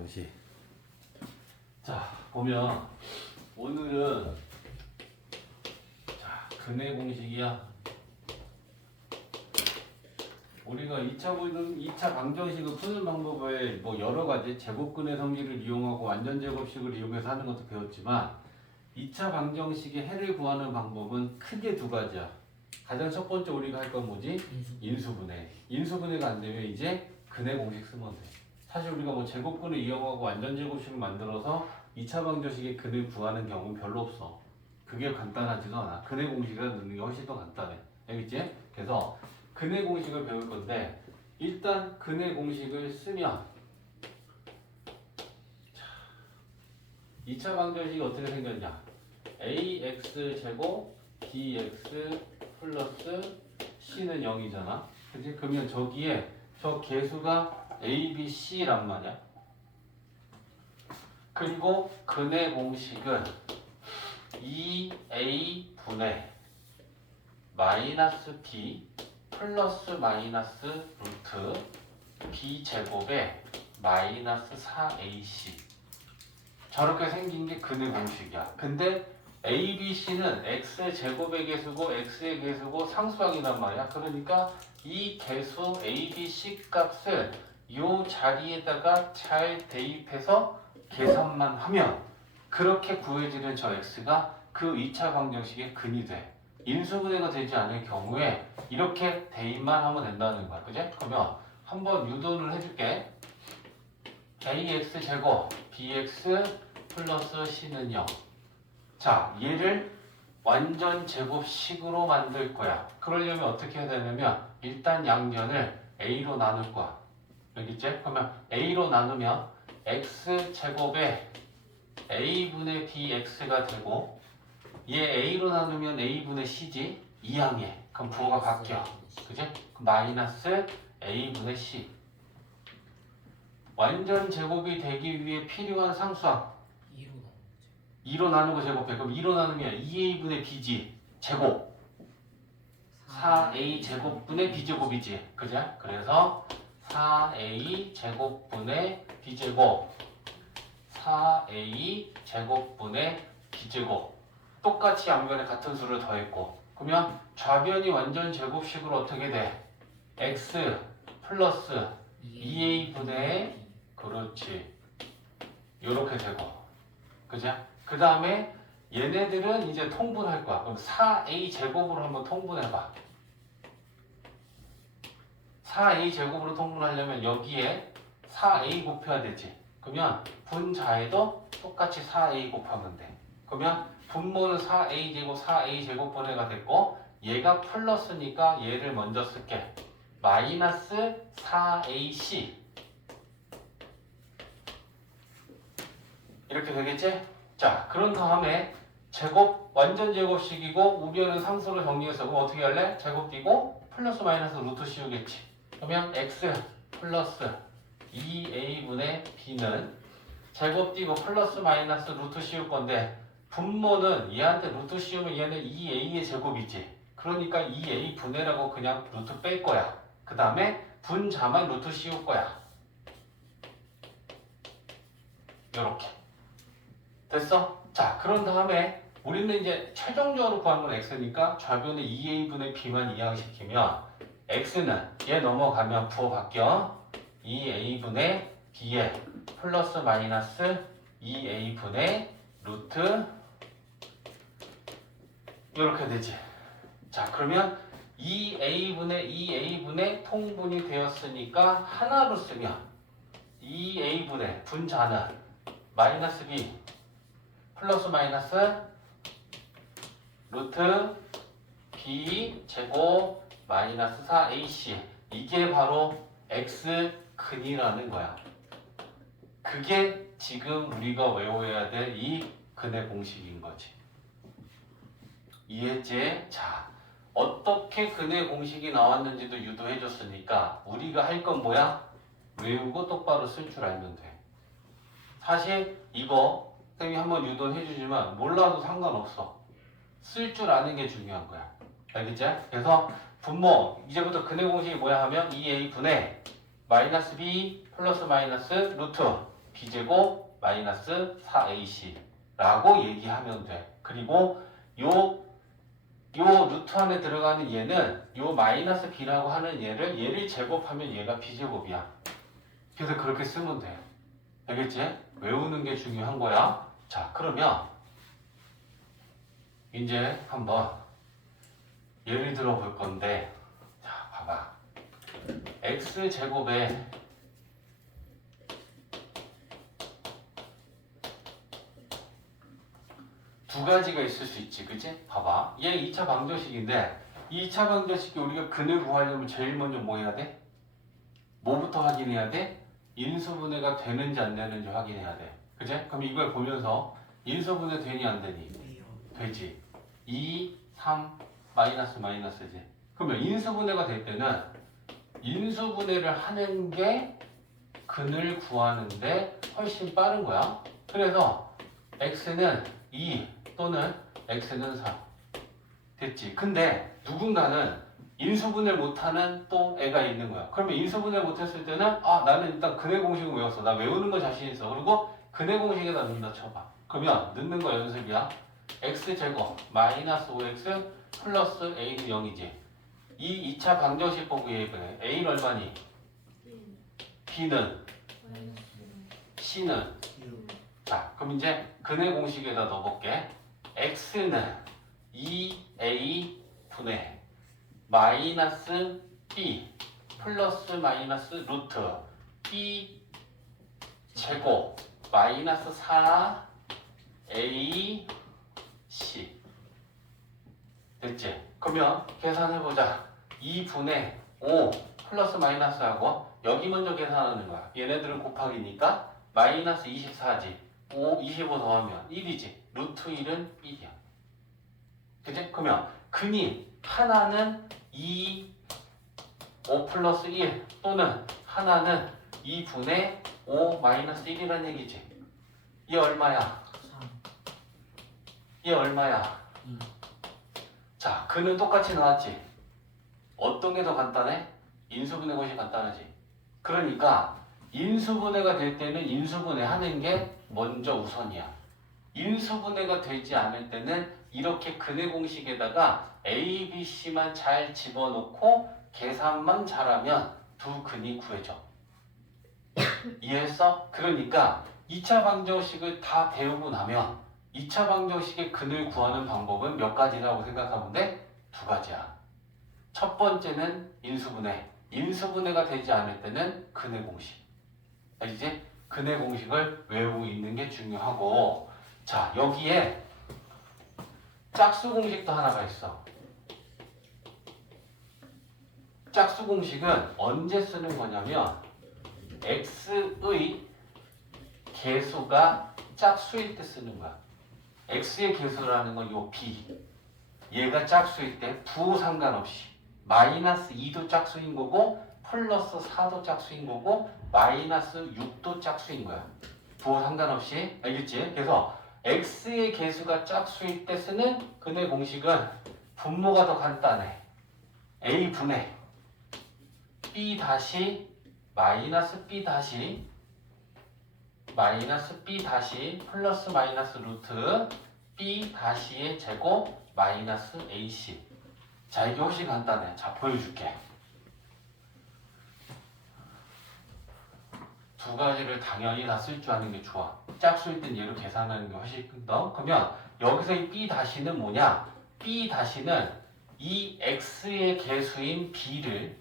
공식. 자, 보면 오늘은 근해 공식이야. 우리가 2차 방정식을 푸는 방법에 뭐 여러 가지 제곱근해 성질을 이용하고 완전 제곱식을 이용해서 하는 것도 배웠지만 2차 방정식의 해를 구하는 방법은 크게 두 가지야. 가장 첫 번째 우리가 할 건 뭐지? 인수분해. 인수분해가 안 되면 이제 근해 공식 쓰면 돼. 사실 우리가 뭐 제곱근을 이용하고 완전 제곱식을 만들어서 2차 방정식의 근을 구하는 경우는 별로 없어. 그게 간단하지도 않아. 근해 공식을 넣는 게 훨씬 더 간단해. 알겠지? 그래서 근해 공식을 배울 건데 일단 근해 공식을 쓰면 2차 방정식이 어떻게 생겼냐? ax bx 플러스 c는 0이잖아. 그치? 그러면 저기에 저 개수가 a, b, c란 말이야. 그리고 근해 공식은 2a 분의 마이너스 b 플러스 마이너스 루트 b 제곱에 마이너스 4ac 저렇게 생긴 게 근해 공식이야. 근데 a, b, c는 x의 제곱의 개수고 x의 개수고 상수항이란 말이야. 그러니까 이 개수 a, b, c 값을 이 자리에다가 잘 대입해서 계산만 하면 그렇게 구해지는 저 x가 그 2차 방정식의 근이 돼. 인수분해가 되지 않을 경우에 이렇게 대입만 하면 된다는 거야. 그지? 그러면 한번 유도를 해줄게. ax 제곱 bx 플러스 c는 0. 자, 얘를 완전 제곱식으로 만들 거야. 그러려면 어떻게 해야 되냐면 일단 양변을 a로 나눌 거야. 알겠지? 그러면 a로 나누면 x 제곱에 a분의 bx가 되고 얘 a로 나누면 a분의 c지? 이항해. 그럼 부호가 바뀌어. 그지? 마이너스 a분의 c. 완전 제곱이 되기 위해 필요한 상수항 2로 나누고 제곱해. 그럼 2로 나누면 2a분의 b지. 제곱 4a 제곱분의 b제곱이지. 그죠? 그래서 4a 제곱분의 b제곱 4a 제곱분의 b제곱 똑같이 양변에 같은 수를 더했고 그러면 좌변이 완전 제곱식으로 어떻게 돼? x 플러스 2a분의 그렇지 요렇게 되고 그죠? 그 다음에 얘네들은 이제 통분할 거야. 그럼 4a 제곱으로 한번 통분해봐. 4a 제곱으로 통분하려면 여기에 4a 곱해야 되지. 그러면 분자에도 똑같이 4a 곱하면 돼. 그러면 분모는 4a 제곱 4a 제곱분해가 됐고 얘가 플러스니까 얘를 먼저 쓸게. 마이너스 4ac 이렇게 되겠지? 자, 그런 다음에 제곱 완전 제곱식이고 우변은 상수로 정리해서 그럼 어떻게 할래? 제곱 띄고 플러스 마이너스 루트 씌우겠지. 그러면 x 플러스 2a분의 b는 제곱 띄고 플러스 마이너스 루트 씌울 건데 분모는 얘한테 루트 씌우면 얘는 2a의 제곱이지. 그러니까 2a 분해라고 그냥 루트 뺄 거야. 그 다음에 분자만 루트 씌울 거야. 요렇게. 됐어? 자, 그런 다음에 우리는 이제 최종적으로 구하는 건 x니까 좌변에 2a분의 b만 이항시키면 x는 얘 넘어가면 부호 바뀌어 2a분의 b에 플러스 마이너스 2a분의 루트 이렇게 되지. 자, 그러면 2a분의 통분이 되었으니까 하나로 쓰면 2a분의 분자는 마이너스 b 플러스 마이너스 루트 b 제곱 마이너스 4ac 이게 바로 x근이라는 거야. 그게 지금 우리가 외워야 될 이 근해 공식인 거지. 이해했지? 자, 어떻게 근해 공식이 나왔는지도 유도해 줬으니까 우리가 할 건 뭐야? 외우고 똑바로 쓸 줄 알면 돼. 사실 이거 선생님이 한번 유도해 주지만 몰라도 상관없어. 쓸 줄 아는 게 중요한 거야. 알겠지? 그래서 분모 이제부터 근해 공식이 뭐야 하면 2a 분의 마이너스 b 플러스 마이너스 루트 b제곱 마이너스 4ac라고 얘기하면 돼. 그리고 요 루트 안에 들어가는 얘는 요 마이너스 b라고 하는 얘를 제곱하면 얘가 b제곱이야. 그래서 그렇게 쓰면 돼. 알겠지? 외우는 게 중요한 거야. 자, 그러면 이제 한번 예를 들어 볼 건데, 자, 봐봐. x제곱에 두 가지가 있을 수 있지, 그치? 봐봐. 얘 2차 방정식인데, 2차 방정식이 우리가 근을 구하려면 제일 먼저 뭐 해야 돼? 뭐부터 확인해야 돼? 인수분해가 되는지 안 되는지 확인해야 돼. 그치? 그럼 이걸 보면서 인수분해 되니 안 되니? 되지. 2, 3, 마이너스지. 그러면 인수분해가 될 때는 인수분해를 하는 게 근을 구하는데 훨씬 빠른 거야. 그래서 x는 2 또는 x는 3 됐지. 근데 누군가는 인수분해 못하는 또 애가 있는 거야. 그러면 인수분해 못했을 때는 나는 일단 근의 공식을 외웠어. 나 외우는 거 자신 있어. 그리고 근의 공식에다 넣는다 쳐봐. 그러면 넣는 거 연습이야. x제곱 마이너스 5x 플러스 a는 0이지. 이 2차 방정식 보고 얘기해. a는 얼마니? b는? c는? 자, 그럼 이제 근의 공식에다 넣어볼게. x는 2a 분의 마이너스 b 플러스 마이너스 루트 b 제곱 마이너스 4ac 됐지? 그러면 계산해보자. 2분의 5 플러스 마이너스 하고 여기 먼저 계산하는 거야. 얘네들은 곱하기니까 마이너스 24지. 25 더하면 1이지. 루트 1은 1이야. 그치? 그러면 근이 하나는 5 플러스 1 또는 하나는 2분의 5 마이너스 1이란 얘기지. 얘 얼마야? 3. 얘 얼마야? 2. 자, 근은 똑같이 나왔지. 어떤 게 더 간단해? 인수분해 것이 간단하지. 그러니까 인수분해가 될 때는 인수분해 하는 게 먼저 우선이야. 인수분해가 되지 않을 때는 이렇게 근의 공식에다가 A, B, C만 잘 집어넣고 계산만 잘하면 두 근이 구해져. 이해했어? 그러니까 2차 방정식을 다 배우고 나면 2차 방정식의 근을 구하는 방법은 몇 가지라고 생각하면 돼? 두 가지야. 첫 번째는 인수분해. 인수분해가 되지 않을 때는 근의 공식. 알지? 근의 공식을 외우고 있는 게 중요하고, 자, 여기에 짝수 공식도 하나가 있어. 짝수 공식은 언제 쓰는 거냐면 x의 개수가 짝수일 때 쓰는 거야. x의 개수라는 건 요 b. 얘가 짝수일 때 부호 상관없이 마이너스 2도 짝수인 거고 플러스 4도 짝수인 거고 마이너스 6도 짝수인 거야. 부호 상관없이. 알겠지? 그래서 x의 개수가 짝수일 때 쓰는 근의 공식은 분모가 더 간단해. a 분의 b 다시 마이너스 b 다시 마이너스 b 다시 플러스 마이너스 루트 b 다시의 제곱 마이너스 ac. 자, 이게 훨씬 간단해. 자, 보여줄게. 두 가지를 당연히 다 쓸 줄 아는 게 좋아. 짝수일 땐 얘로 계산하는 게 훨씬 더. 그러면 여기서 이 b 다시는 뭐냐? b 다시는 이 x의 개수인 b를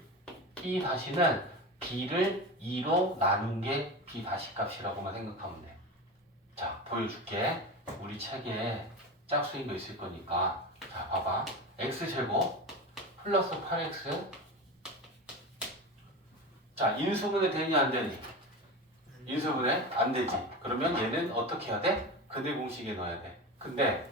b 다시는 b를 2로 나눈 게 b 다시 값이라고만 생각하면 돼. 자, 보여줄게. 우리 책에 짝수인 거 있을 거니까. 자, 봐봐. x제곱 플러스 8x. 자, 인수분해 되니 안 되니? 인수분해 안 되지. 그러면 얘는 어떻게 해야 돼? 근의 공식에 넣어야 돼. 근데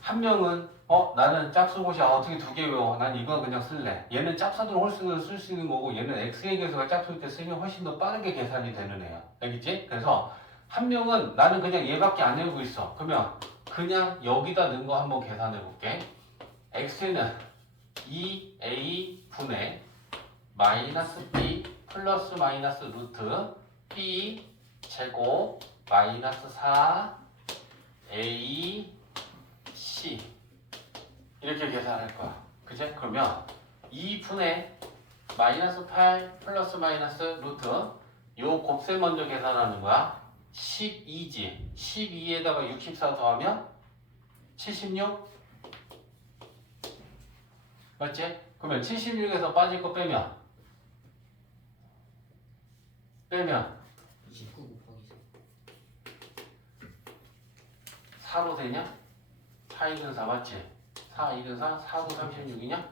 한 명은 나는 짝수 공식 어떻게 두 개 외워? 난 이거 그냥 쓸래. 얘는 짝수도 홀수는 쓸 수 있는 거고 얘는 x의 개수가 짝수일 때 쓰면 훨씬 더 빠르게 계산이 되는 애야. 알겠지? 그래서 한 명은 나는 그냥 얘밖에 안 외우고 있어. 그러면 그냥 여기다 넣은 거 한번 계산해 볼게. x는 2a 분의 마이너스 b 플러스 마이너스 루트 b 제곱 마이너스 4 A C 이렇게 계산할 거야. 그치? 그러면 2분의 마이너스 8 플러스 마이너스 루트 요 곱셈 먼저 계산하는 거야. 12지. 12에다가 64 더하면 76? 맞지? 그러면 76에서 빠질 거 빼면 29 곱하기 4로 되냐? 4, 2는 4 맞지? 4, 2는 4, 4도 36이냐?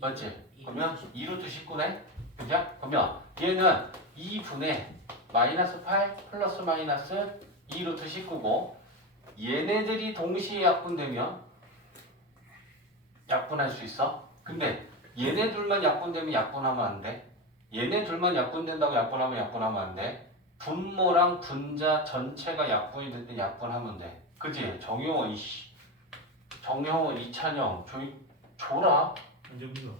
맞지? 그러면 2루트 19네? 그죠? 그러면 얘는 2분의 마이너스 8 플러스 마이너스 2루트 19고 얘네들이 동시에 약분되면 약분할 수 있어? 근데 얘네 둘만 약분되면 약분하면 안 돼. 얘네 둘만 약분된다고 약분하면 안 돼. 분모랑 분자 전체가 약분이 될 때 약분하면 돼. 그치? 정용원 이씨. 정용원 이찬영 줘라. 안정부가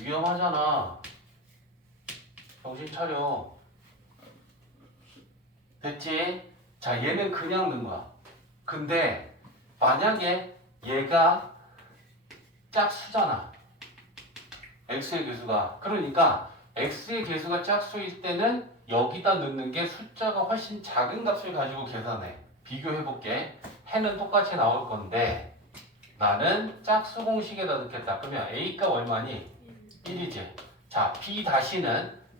위험하잖아. 정신 차려. 됐지? 자, 얘는 그냥 넣은 거야. 근데 만약에 얘가 짝수잖아. x의 개수가. 그러니까 x의 개수가 짝수일 때는 여기다 넣는 게 숫자가 훨씬 작은 값을 가지고 계산해. 비교해볼게. 해는 똑같이 나올 건데 나는 짝수 공식에다 넣겠다. 그러면 a값 얼마니? 1이지. 자,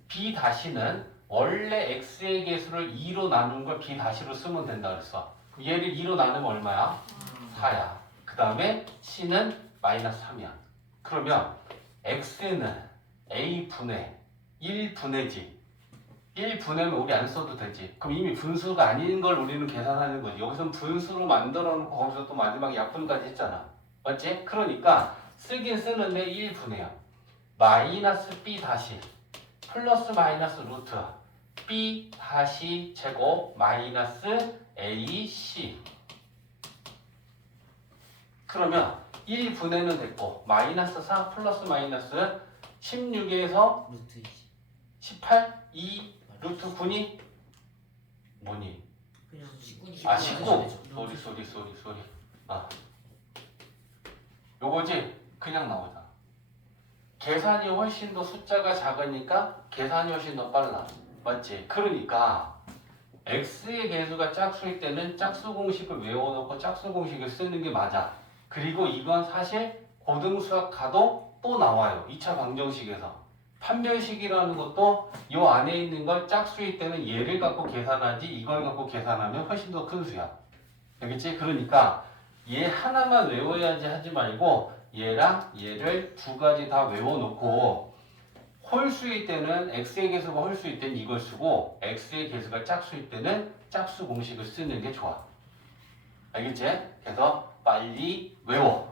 b-는 원래 x의 개수를 2로 나눈 걸 b-로 쓰면 된다 그랬어. 얘를 2로 나누면 얼마야? 4야. 그 다음에 c는 마이너스 3이야. 그러면 x는 a분의 1분의지. 1분의면 우리 안 써도 되지. 그럼 이미 분수가 아닌 걸 우리는 계산하는 거지. 여기서는 분수로 만들어 놓고 거기서 또 마지막에 약분까지 했잖아. 맞지? 그러니까 쓰긴 쓰는데 1분의야. 마이너스 b 다시 플러스 마이너스 루트 b 다시 제곱 마이너스 ac. 그러면 1분의는 됐고 마이너스 4 플러스 마이너스 16에서 루트 18 2 루트 9니 뭐니? 그냥 19니 아 19. 쏘리. 아 요거지? 그냥 나오잖아. 계산이 훨씬 더 숫자가 작으니까 계산이 훨씬 더 빨라. 맞지? 그러니까 x의 개수가 짝수일 때는 짝수 공식을 외워놓고 짝수 공식을 쓰는 게 맞아. 그리고 이건 사실 고등수학 가도 또 나와요. 2차 방정식에서. 판별식이라는 것도 이 안에 있는 걸 짝수일 때는 얘를 갖고 계산하지 이걸 갖고 계산하면 훨씬 더 큰 수야. 알겠지? 그러니까 얘 하나만 외워야지 하지 말고 얘랑 얘를 두 가지 다 외워놓고 홀수일 때는 x의 개수가 홀수일 때는 이걸 쓰고 x의 개수가 짝수일 때는 짝수 공식을 쓰는 게 좋아. 알겠지? 그래서 빨리 외워.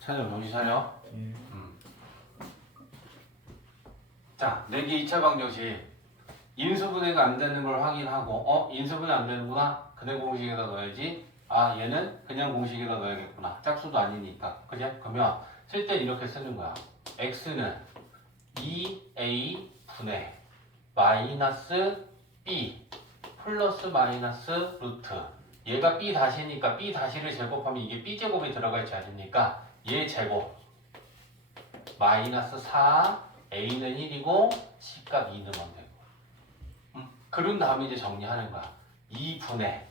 차려, 정신 차려. 자, 내기 2차 방정식. 인수분해가 안 되는 걸 확인하고, 인수분해 안 되는구나. 근해 공식에다 넣어야지. 아, 얘는 그냥 공식에다 넣어야겠구나. 짝수도 아니니까. 그죠? 그러면 쓸 때 이렇게 쓰는 거야. x는 2a 분의 마이너스 b 플러스 마이너스 루트. 얘가 b 다시니까 b 다시를 제곱하면 이게 b 제곱이 들어가 있지 않습니까? 얘 제곱 마이너스 4 a는 1이고 c값 2 넣으면 되고. 그런 다음에 이제 정리하는 거야. 2분의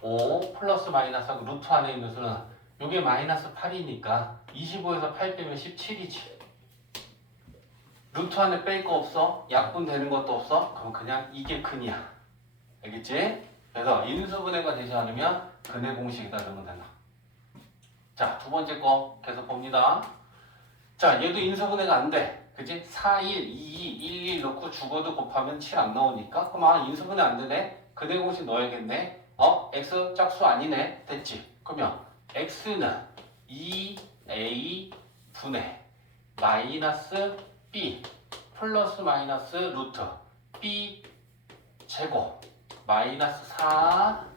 5 플러스 마이너스 하고 루트 안에 있는 수는 요게 마이너스 8이니까 25에서 8 빼면 17이지. 루트 안에 뺄 거 없어? 약분 되는 것도 없어? 그럼 그냥 이게 근이야. 알겠지? 그래서 인수분해가 되지 않으면 근해 공식에다 넣으면 된다. 자, 두 번째 거 계속 봅니다. 자, 얘도 인수분해가 안 돼. 그치? 4, 1, 2, 2, 1, 1 넣고 죽어도 곱하면 7 안 나오니까 그럼 인수분해 안 되네? 근해 공식 넣어야겠네. x 짝수 아니네. 됐지? 그러면 x는 2a 분의 마이너스 b 플러스 마이너스 루트 b 제곱 마이너스 4ac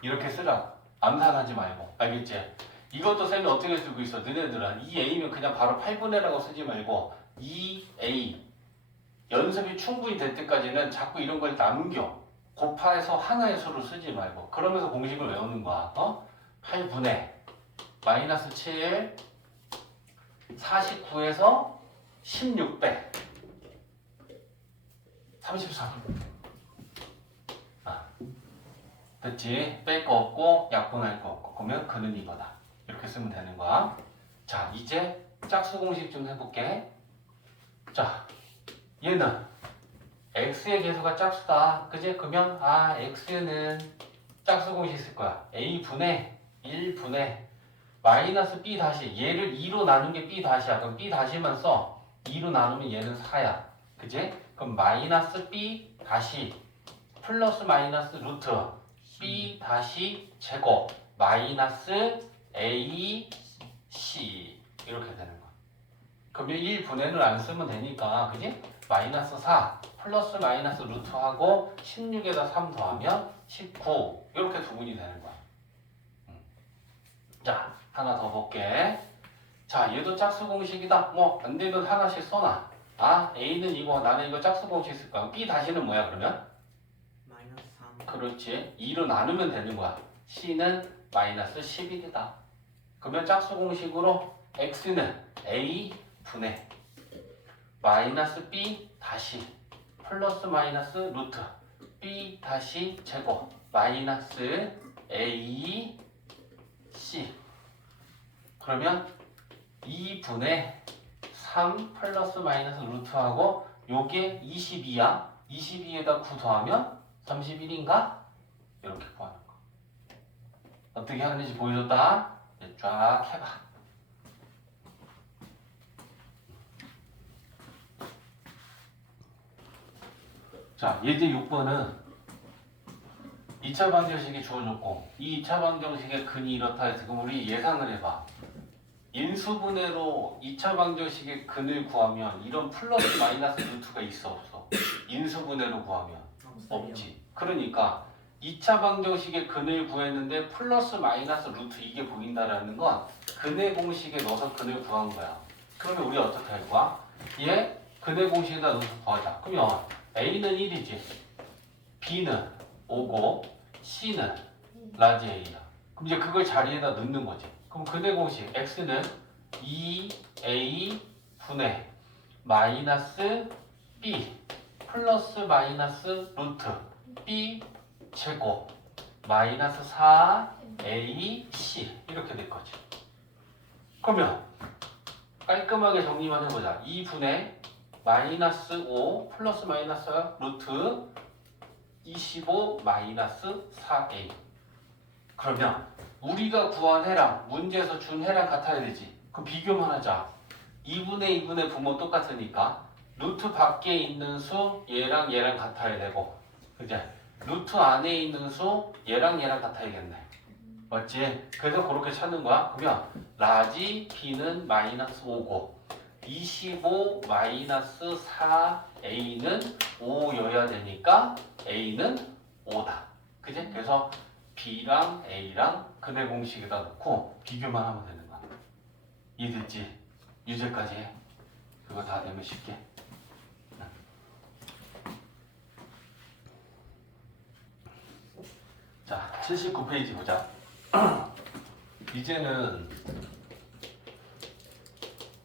이렇게 쓰라. 암산하지 말고. 알겠지? 이것도 쌤이 어떻게 쓰고 있어? 너네들은 2a면 그냥 바로 8분의라고 쓰지 말고 2a 연습이 충분히 될 때까지는 자꾸 이런 걸 남겨. 곱해서 하나의 수를 쓰지 말고 그러면서 공식을 외우는 거야. 8분의 마이너스 7 49에서 16빼 33. 됐지? 뺄 거 없고 약분할 거 없고 그러면 그는 이거다. 이렇게 쓰면 되는 거야. 자, 이제 짝수 공식 좀 해볼게. 자, 얘는 x의 계수가 짝수다. 그지? 그러면 x는 짝수 공식 쓸 거야. a분의 1분의 마이너스 b 다시 얘를 2로 나눈 게 b 다시야. 그럼 b 다시만 써. 2로 나누면 얘는 4야. 그지? 그럼 마이너스 b 다시 플러스 마이너스 루트 b 다시 제곱 마이너스 a c 이렇게 되는 거야. 그러면 1분의를 안 쓰면 되니까 그지? 마이너스 4 플러스 마이너스 루트하고 16에다 3 더하면 19 이렇게 두분이 되는 거야. 자, 하나 더 볼게. 자, 얘도 짝수 공식이다. 뭐 안 되면 하나씩 써놔. A는 이거, 나는 이거 짝수 공식 쓸 거야. B 다시는 뭐야 그러면? 마이너스 3. 그렇지. 2로 나누면 되는 거야. C는 마이너스 11이다. 그러면 짝수 공식으로 X는 A 분의 마이너스 B 다시 플러스 마이너스 루트 B 다시 제곱 마이너스 A C 그러면 2분의 3 플러스 마이너스 루트하고 요게 22야. 22에다 9 더하면 31인가? 이렇게 구하는 거. 어떻게 하는지 보여줬다. 이제 쫙 해봐. 자, 예제 6번은 2차 방정식이 주어졌고 이 2차 방정식의 근이 이렇다 해서 그럼 우리 예상을 해봐. 인수분해로 2차 방정식의 근을 구하면 이런 플러스 마이너스 루트가 있어 없어? 인수분해로 구하면 없지. 그러니까 2차 방정식의 근을 구했는데 플러스 마이너스 루트 이게 보인다라는 건 근의 공식에 넣어서 근을 구한 거야. 그러면 우리 어떻게 할 거야? 얘 근의 공식에다 넣어서 구하자. 그러면 A는 1이지. B는 5고 C는 라지 A야. 그럼 이제 그걸 자리에다 넣는 거지. 그럼 근의 공식 X는 2A 분의 마이너스 B 플러스 마이너스 루트 B 제곱 마이너스 4AC 이렇게 될 거지. 그러면 깔끔하게 정리만 해보자. 2분의 마이너스 5 플러스 마이너스 루트 25 마이너스 4A 그러면 우리가 구한 해랑 문제에서 준 해랑 같아야 되지. 그럼 비교만 하자. 2분의 2분의 부모 똑같으니까 루트 밖에 있는 수 얘랑 얘랑 같아야 되고 그지? 루트 안에 있는 수 얘랑 얘랑 같아야겠네. 맞지? 그래서 그렇게 찾는 거야. 그러면 라지 B는 마이너스 5고 25 마이너스 4A는 5여야 되니까 A는 5다. 그지? 그래서 B랑 A랑 근의 공식에다 넣고 비교만 하면 되는 거야. 이해됐지? 유제까지 해. 그거 다 되면 쉽게. 자, 79페이지 보자. 이제는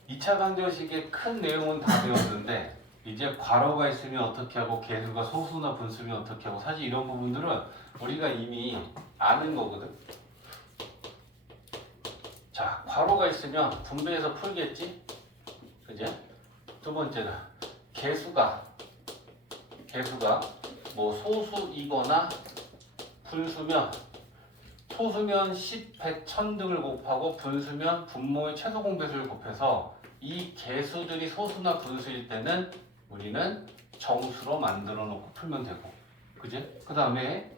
2차 방정식의 큰 내용은 다 배웠는데 이제 괄호가 있으면 어떻게 하고 계수가 소수나 분수면 어떻게 하고 사실 이런 부분들은 우리가 이미 아는 거거든. 자, 괄호가 있으면 분배해서 풀겠지? 그지? 두 번째는 개수가 뭐 소수이거나 분수면 소수면 10, 100, 1000 등을 곱하고 분수면 분모의 최소 공배수를 곱해서 이 개수들이 소수나 분수일 때는 우리는 정수로 만들어 놓고 풀면 되고 그지? 그 다음에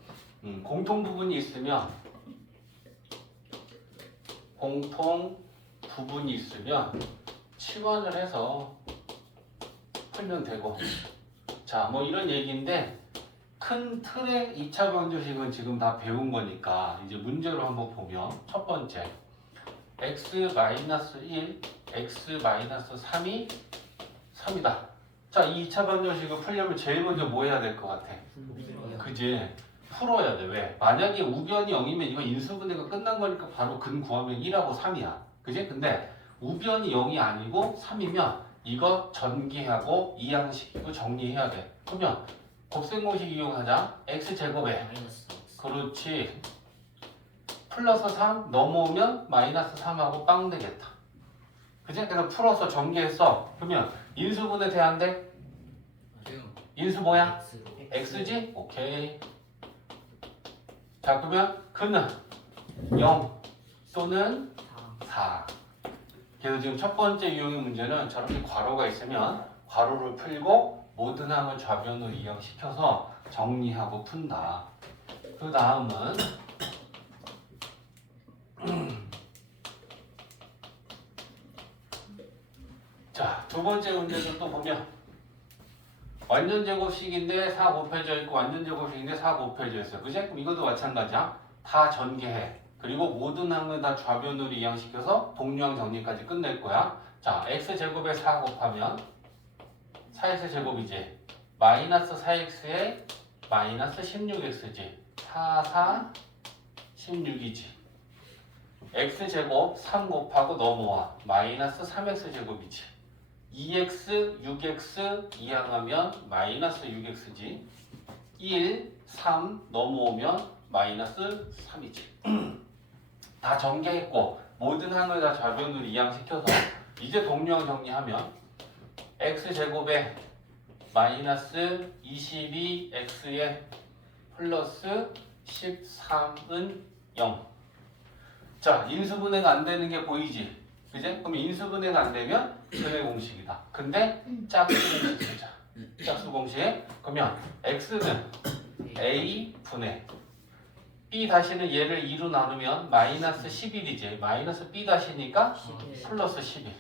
공통 부분이 있으면 치환을 해서 풀면 되고 자, 뭐 이런 얘기인데 큰 틀의 2차 방정식은 지금 다 배운 거니까 이제 문제로 한번 보면 첫 번째 x 마이너스 1, x 마이너스 3이 3이다. 자, 이 2차 방정식을 풀려면 제일 먼저 뭐 해야 될 것 같아? 그지? 풀어야 돼. 왜? 만약에 우변이 0이면 이거 인수분해가 끝난 거니까 바로 근 구하면 1하고 3이야. 그지? 근데 우변이 0이 아니고 3이면 이거 전기하고 이항시키고 정리해야 돼. 그러면 곱셈공식 이용하자. x제곱에 마이너스 X. 그렇지. 플러스 3 넘어오면 마이너스 3하고 빵 되겠다. 그지? 그래서 풀어서 전개했어. 그러면 인수분해 돼야 안 돼? 맞아요. 인수 뭐야? X로. x지? 오케이. 자, 그러면 그는 0 또는 4. 그래서 지금 첫 번째 유형의 문제는 저렇게 괄호가 있으면 괄호를 풀고 모든 항을 좌변으로 이항시켜서 정리하고 푼다. 그 다음은 자, 두 번째 문제도 또 보면 완전 제곱식인데 4 곱해져 있고 완전 제곱식인데 4 곱해져 있어요. 그지? 그럼 이것도 마찬가지야. 다 전개해. 그리고 모든 항을 다 좌변으로 이항시켜서 동류항 정리까지 끝낼 거야. 자, x제곱에 4 곱하면 4x 제곱이지. 마이너스 4x에 마이너스 16x지. 4, 4, 16이지. x제곱 3 곱하고 넘어와. 마이너스 3x 제곱이지. 2x, 6x 이항하면 마이너스 6x지. 1, 3 넘어오면 마이너스 3이지. 다 전개했고 모든 항을 다 좌변으로 이항시켜서 이제 동류항 정리하면 x제곱에 마이너스 22x에 플러스 13은 0. 자, 인수분해가 안 되는 게 보이지? 그지? 그럼 인수분해가 안 되면 근의 공식이다. 근데 짝수 공식 쓰자. 짝수 공식. 그러면 x는 a 분의 b 다시는 얘를 2로 나누면 마이너스 11이지. 마이너스 b 다시니까 플러스 11.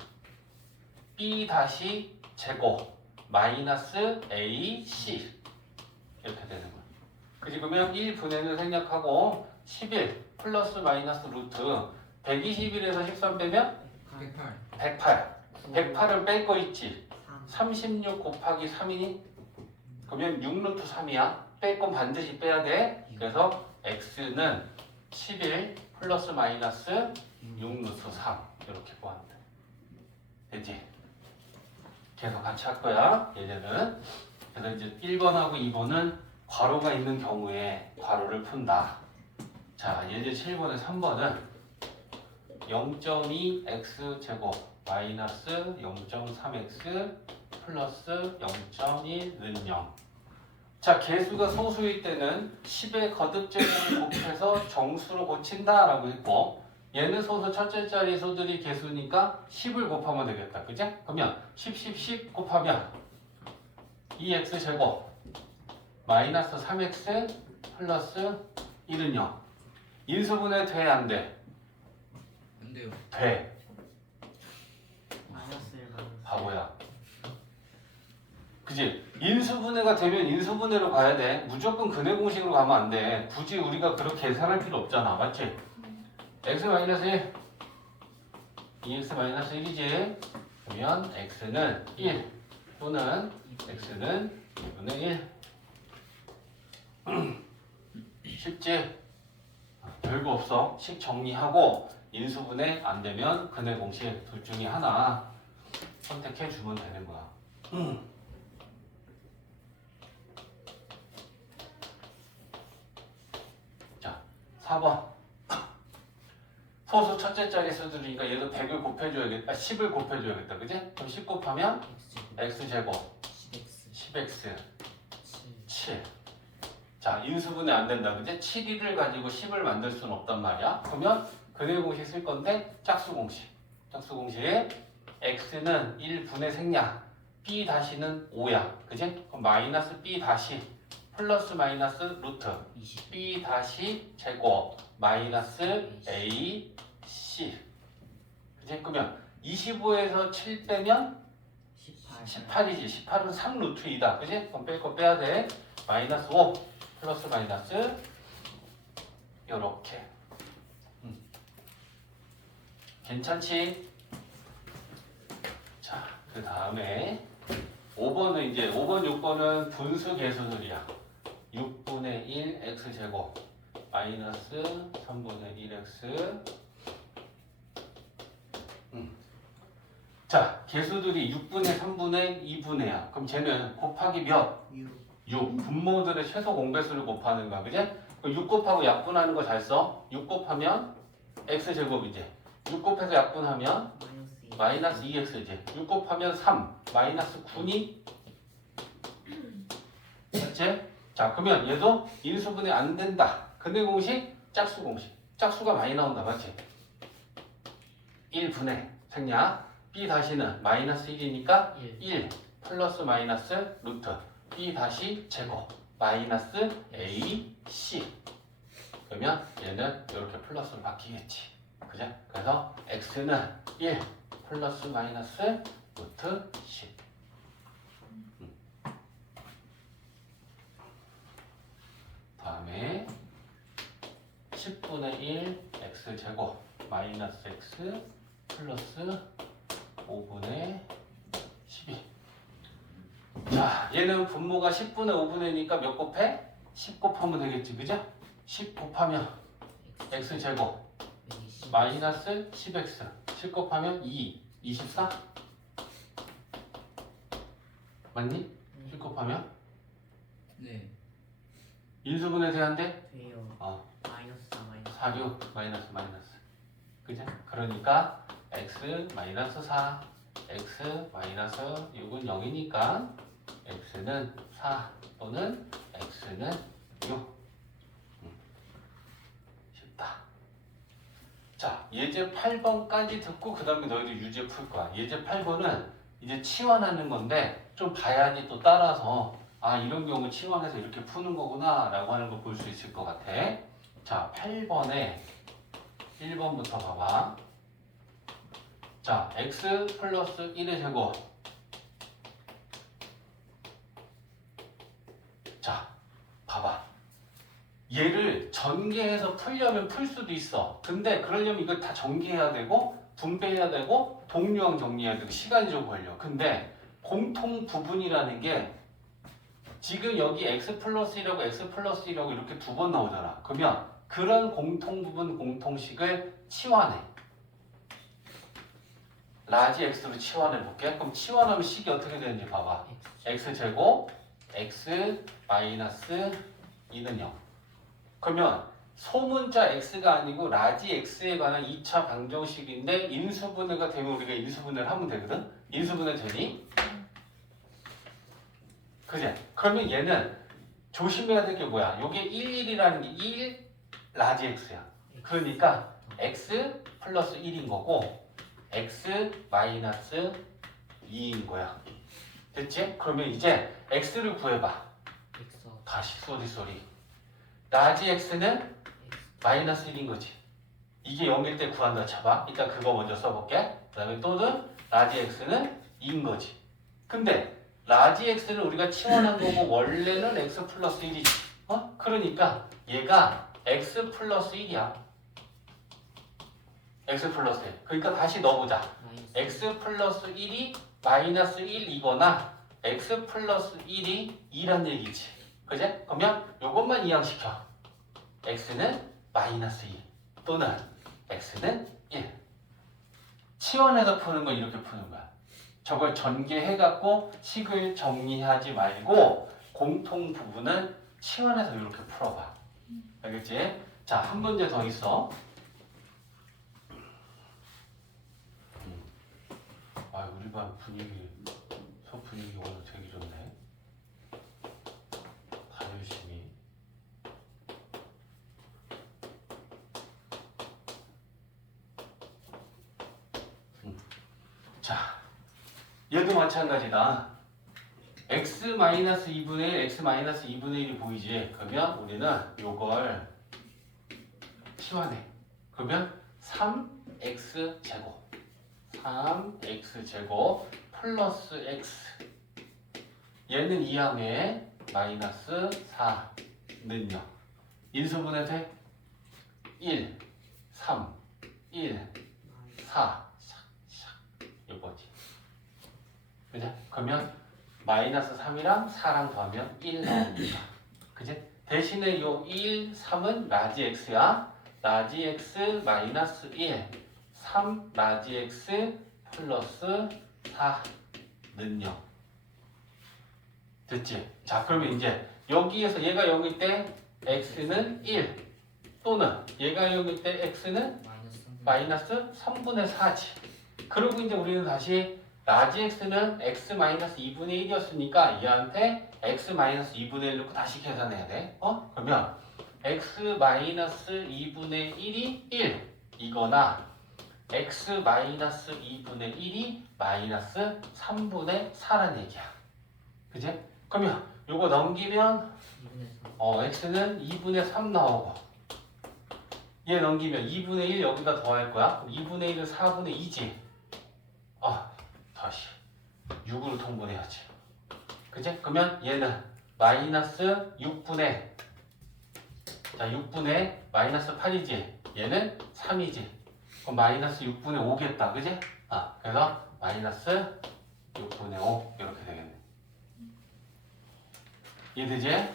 b 다시 제곱 마이너스 a c 이렇게 되는 거야. 그지? 그러면 1분해는 생략하고 11 플러스 마이너스 루트 121에서 13 빼면 108. 108. 108을 뺄 거 있지. 36 곱하기 3이니? 그러면 6루트 3이야. 뺄 건 반드시 빼야 돼. 그래서 x는 11 플러스 마이너스 6루트 3 이렇게 구하면 돼. 되지? 계속 같이 할 거야. 예제는. 그래서 이제 1번하고 2번은 괄호가 있는 경우에 괄호를 푼다. 자, 예제 7번에 3번은 0.2 x제곱 마이너스 0.3x 플러스 0.1는 0. 자, 개수가 소수일 때는 10의 거듭제곱을 곱해서 정수로 고친다 라고 했고 얘는 소수 첫째 자리 수들이 개수니까 10을 곱하면 되겠다. 그지? 그러면 10 곱하면 2x제곱 마이너스 3x 플러스 1은 0. 인수분해 돼? 안 돼? 안 돼요. 돼. 마이너스 1 마이너스 바보야. 그지? 인수분해가 되면 인수분해로 가야 돼. 무조건 근해 공식으로 가면 안 돼. 굳이 우리가 그렇게 계산할 필요 없잖아. 맞지? x-1 2x-1이지. 그러면 x는 1 또는 x는 2분의 1. 쉽지? 별거 없어. 식 정리하고 인수분해 안 되면 근해 공식 둘 중에 하나 선택해 주면 되는 거야. 자, 4번. 소수 첫째 자리 수들이니까 얘도 100을 곱해줘야겠다. 10을 곱해줘야겠다. 그지? 그럼 10 곱하면 x제곱 10x. 10x 7. 7. 자, 인수분해 안 된다. 그지? 7을 가지고 10을 만들 수는 없단 말이야. 그러면 근해 공식 쓸 건데 짝수 공식. 짝수 공식에 x는 1분의 생략, b 다시는 5야. 그지? 그럼 마이너스 b 다시 플러스 마이너스 루트 20. b 다시 제곱 마이너스 a c. 그지? 그러면 25에서 7 빼면 18 18이지. 18은 3루트이다. 그지? 그럼 뺄 거 빼야 돼. 마이너스 5 플러스 마이너스 요렇게. 괜찮지? 자, 그 다음에 5번은 이제 5번, 6번은 분수 계수들이야. 6분의 1 x제곱 마이너스 3분의 1x. 자, 계수들이 6분의 3분의 2분의야. 그럼 쟤는 곱하기 몇? 6. 분모들의 최소 공배수를 곱하는 거야. 그지? 6 곱하고 약분하는 거 잘 써. 6 곱하면 x제곱이지. 6 곱해서 약분하면 마이너스 2x지. 6 곱하면 3 마이너스 9니? 맞지? 자, 그러면 얘도 인수분해 안 된다. 근데 공식 짝수 공식. 짝수가 많이 나온다. 맞지? 1분의 생략. b 다시는 마이너스 1이니까 1 플러스 마이너스 루트 b 다시 제곱 마이너스 a c. 그러면 얘는 이렇게 플러스로 바뀌겠지. 그죠? 그래서 x는 1 플러스 마이너스 루트 10. 다음에 10분의 1 x제곱 마이너스 x 플러스 5분의 12. 자, 얘는 분모가 10분의 5분의니까 몇 곱해? 10 곱하면 되겠지. 그죠? 10 곱하면 x제곱 마이너스 10x 10 곱하면 2 24 맞니? 10 곱하면 네. 인수분해 돼야 한대? 돼요. 마이너스 4 마이너스 4, 6 마이너스 마이너스. 그죠? 그러니까 x 마이너스 4 x 마이너스 6은 0이니까 x는 4 또는 x는 6. 쉽다. 자, 예제 8번까지 듣고 그 다음에 너희들 유제 풀 거야. 예제 8번은 이제 치환하는 건데 좀 봐야지 또 따라서 아, 이런 경우 치환해서 이렇게 푸는 거구나 라고 하는 거 볼 수 있을 것 같아. 자, 8번에 1번부터 봐봐. 자, x 플러스 1의 제곱. 자, 봐봐. 얘를 전개해서 풀려면 풀 수도 있어. 근데 그러려면 이걸 다 전개해야 되고 분배해야 되고 동류항 정리해야 되고 시간이 좀 걸려. 근데 공통 부분이라는 게 지금 여기 x 플러스 1하고 x 플러스 1하고 이렇게 두 번 나오잖아. 그러면 그런 공통 부분 공통식을 치환해. 라지 x로 치환해 볼게. 그럼 치환하면 식이 어떻게 되는지 봐봐. x제곱 x 마이너스 2는 0. 그러면 소문자 x가 아니고 라지 x에 관한 2차 방정식인데 인수분해가 되면 우리가 인수분해를 하면 되거든? 인수분해 되니? 그지? 그러면 얘는 조심해야 될 게 뭐야? 요게 11이라는 게 1 라지 x야. 그러니까 x 플러스 1인 거고 x 마이너스 2인 거야. 됐지? 그러면 이제 x를 구해봐. 다시 소리. 라지 x는 마이너스 1인 거지. 이게 0일 때 구한다 쳐봐. 일단 그거 먼저 써볼게. 그 다음에 또는 라지 x는 2인 거지. 근데 라지 x를 우리가 치환한 거고 원래는 x 플러스 1이지. 그러니까 얘가 x 플러스 1이야. x 플러스 1. 그러니까 다시 넣어보자. x 플러스 1이 마이너스 1이거나 x 플러스 1이 2란 얘기지. 그제? 그러면 요것만 이항시켜. x는 마이너스 2 또는 x는 1. 치환해서 푸는 건 이렇게 푸는 거야. 저걸 전개해갖고 식을 정리하지 말고 공통 부분은 치환해서 이렇게 풀어봐. 알겠지? 자, 한 문제 더 있어. 아, 우리 반 분위기, 수업 분위기 오늘 되게 좋네. 다 열심히. 자, 얘도 마찬가지다. x-2분의 1, x-2분의 1이 보이지? 그러면 우리는 요걸 치환해. 그러면 3x제곱 3x제곱 플러스 x 얘는 2항에 마이너스 4는요. 인수분해 돼? 1, 3, 1, 4 이거지. 그죠? 그러면 마이너스 3이랑 4랑 더하면 1 나옵니다. 그지? 대신에 요 1, 3은 라지 x야. 라지 x 마이너스 1, 3 라지 x 플러스 4는요. 됐지? 자, 그러면 이제 여기에서 얘가 0일 때 x는 1 또는 얘가 0일 때 x는 마이너스 3분의 4지. 그리고 이제 우리는 다시 라지 x는 x 마이너스 2분의 1이었으니까 얘한테 x 마이너스 2분의 1 넣고 다시 계산해야 돼. 그러면 x 마이너스 2분의 1이 1 이거나 x 마이너스 2분의 1이 마이너스 3분의 4란 얘기야. 그지? 그러면 요거 넘기면 2분의 3. x는 2분의 3 나오고 얘 넘기면 2분의 1 여기다 더할 거야. 2분의 1은 4분의 2지. 다시 6으로 통분해야지. 그지? 그러면 얘는 마이너스 6분의 마이너스 8이지. 얘는 3이지. 그럼 마이너스 6분의 5겠다. 그지? 그래서 마이너스 6분의 5 이렇게 되겠네. 이해되지?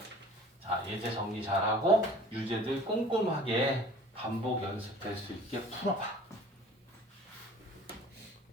자, 예제 정리 잘하고 유제들 꼼꼼하게 반복 연습될 수 있게 풀어봐.